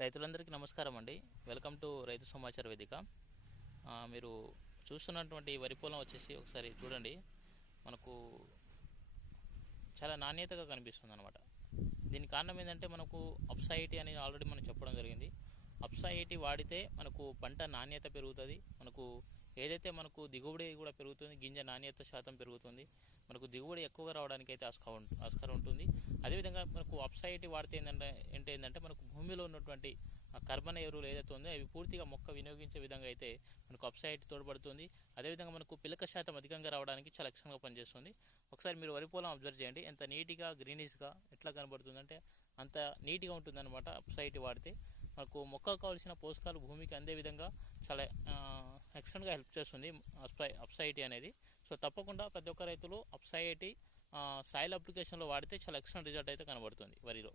రైతులందరికీ నమస్కారం అండి. వెల్కమ్ టు రైతు సమాచార వేదిక. మీరు చూస్తున్నటువంటి వరి పొలం వచ్చేసి ఒకసారి చూడండి. మనకు చాలా నాణ్యతగా కనిపిస్తుంది అనమాట. దీనికి కారణం ఏంటంటే మనకు అప్సైటీ అని ఆల్రెడీ మనం చెప్పడం జరిగింది. అప్సైటీ వాడితే మనకు పంట నాణ్యత పెరుగుతుంది. మనకు ఏదైతే మనకు దిగుబడి కూడా పెరుగుతుంది, గింజ నాణ్యత శాతం పెరుగుతుంది, మనకు దిగుబడి ఎక్కువగా రావడానికి అయితే ఆస్కారం ఉంటుంది. అదేవిధంగా మనకు అప్సైటీ వాడితే ఏంటంటే మనకు భూమిలో ఉన్నటువంటి కర్బన ఎరువులు ఏదైతే ఉందో అవి పూర్తిగా మొక్క వినియోగించే విధంగా అయితే మనకు అప్సైటీ తోడ్పడుతుంది. అదేవిధంగా మనకు పిలక శాతం అధికంగా రావడానికి చాలా లక్షణంగా పనిచేస్తుంది. ఒకసారి మీరు వరి పొలం అబ్జర్వ్ చేయండి, ఎంత నీట్గా గ్రీనిష్గా ఎట్లా కనబడుతుందంటే అంత నీట్గా ఉంటుందన్నమాట. అప్సైటీ వాడితే మనకు మొక్కకు కావాల్సిన పోషకాలు భూమికి అందే విధంగా చాలా ఎక్సలెంట్గా హెల్ప్ చేస్తుంది అప్సైటీ అనేది. సో తప్పకుండా ప్రతి ఒక్క రైతులు అప్సైటీ సాయిల్ అప్లికేషన్లో వాడితే చాలా ఎక్సలెంట్ రిజల్ట్ అయితే కనబడుతుంది వరిలో.